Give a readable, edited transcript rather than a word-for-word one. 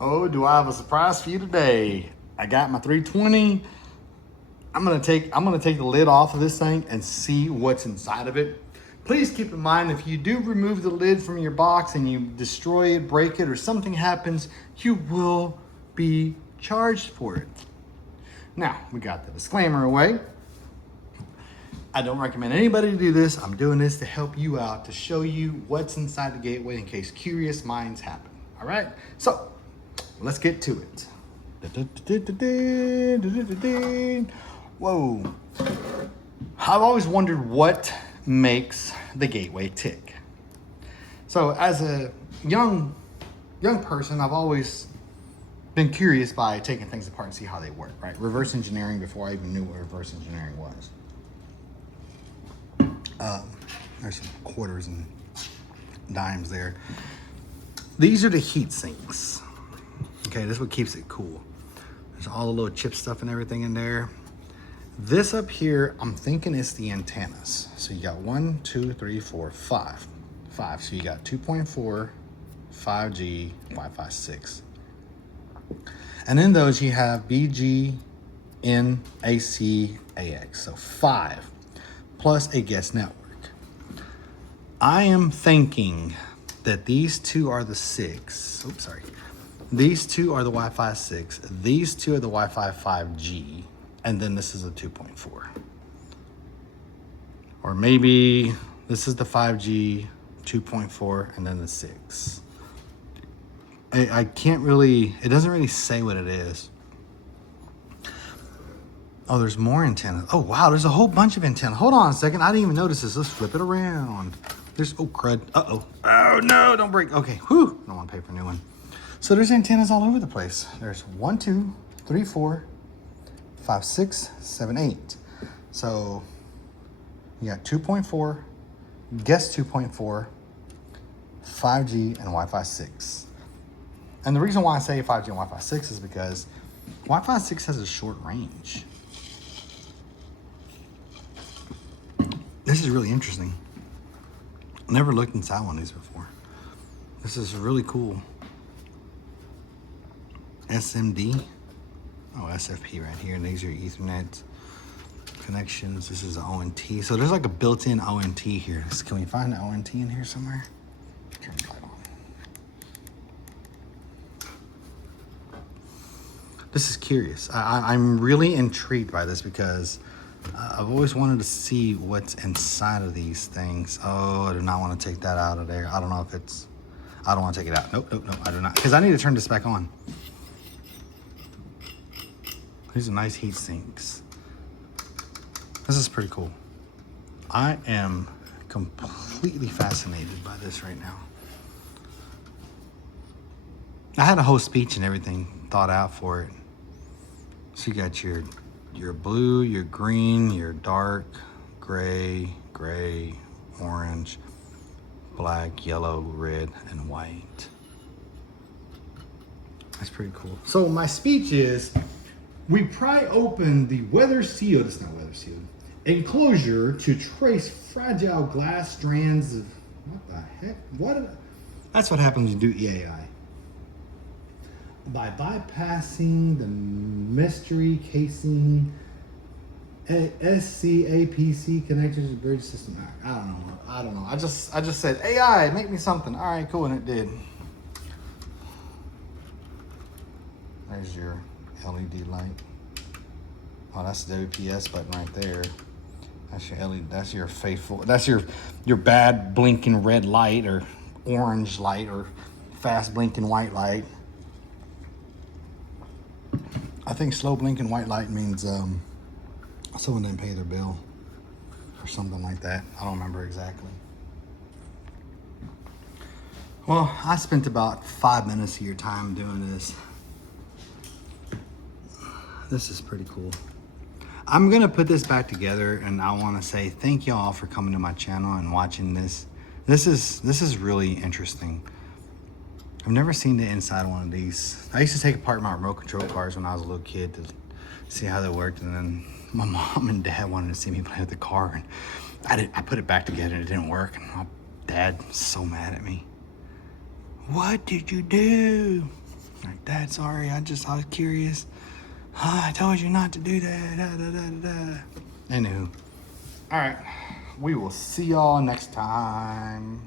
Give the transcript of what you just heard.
Oh, do I have a surprise for you today? I got my 320. I'm gonna take the lid off of this thing and see what's inside of it. Please keep in mind, if you do remove the lid from your box and you destroy it, break it, or something happens, you will be charged for it. Now, we got the disclaimer away. I don't recommend anybody to do this. I'm doing this to help you out, to show you what's inside the gateway in case curious minds happen. All right? So, let's get to it. Whoa. I've always wondered what makes the gateway tick. So as a young person, I've always been curious by taking things apart and see how they work, right? Reverse engineering before I even knew what reverse engineering was. There's some quarters and dimes there. These are the heat sinks. Okay, this is what keeps it cool. There's all the little chip stuff and everything in there. This up here, I'm thinking it's the antennas. So you got 1, 2, 3, 4, 5. 5. So you got 2.4, 5G, Wi-Fi 6. And in those you have BG, N, AC, AX. So 5 plus a guest network. I am thinking that these two are the 6. Oops, sorry. These two are the Wi-Fi 6. These two are the Wi-Fi 5G. And then this is a 2.4. Or maybe this is the 5G, 2.4, and then the 6. I can't really, it doesn't really say what it is. Oh, there's more antennas. Oh, wow, there's a whole bunch of antennas. Hold on a second, I didn't even notice this. Let's flip it around. There's, oh, crud. Uh-oh. Oh, no, don't break. Okay, whew. Don't want to pay for a new one. So there's antennas all over the place. There's 1, 2, 3, 4, 5, 6, 7, 8. So you got 2.4, guess 2.4, 5G, and Wi-Fi 6. And the reason why I say 5G and Wi-Fi 6 is because Wi-Fi 6 has a short range. This is really interesting. Never looked inside one of these before. This is really cool. SMD. Oh, SFP right here. And these are Ethernet connections. This is an ONT. So there's like a built-in ONT here. Can we find an ONT in here somewhere? Turn the light on. This is curious. I'm really intrigued by this because I've always wanted to see what's inside of these things. Oh, I do not want to take that out of there. I don't know if it's, I don't want to take it out. Nope, I do not. Because I need to turn this back on. These are nice heat sinks. This is pretty cool. I am completely fascinated by this right now. I had a whole speech and everything thought out for it. So you got your blue, your green, your dark, gray, orange, black, yellow, red, and white. That's pretty cool. So my speech is, we pry open the weather-sealed, it's not weather-sealed, enclosure to trace fragile glass strands of, what the heck? That's what happens when you do EAI. By bypassing the mystery casing, SCAPC connectors to bridge system. I don't know. I just said, AI, make me something. All right, cool, and it did. There's your LED light. Oh, that's the WPS button right there. That's your LED. That's your faithful. That's your bad blinking red light or orange light or fast blinking white light. I think slow blinking white light means someone didn't pay their bill or something like that. I don't remember exactly. Well, I spent about 5 minutes of your time doing this. This is pretty cool. I'm gonna put this back together, and I want to say thank you all for coming to my channel and watching this. This is really interesting. I've never seen the inside of one of these. I used to take apart my remote control cars when I was a little kid to see how they worked, and then my mom and dad wanted to see me play with the car, and I put it back together and it didn't work, and my dad's so mad at me. What did you do? Like, Dad, sorry, I was curious. I told you not to do that. Da, da, da, da, da. Anywho, all right, we will see y'all next time.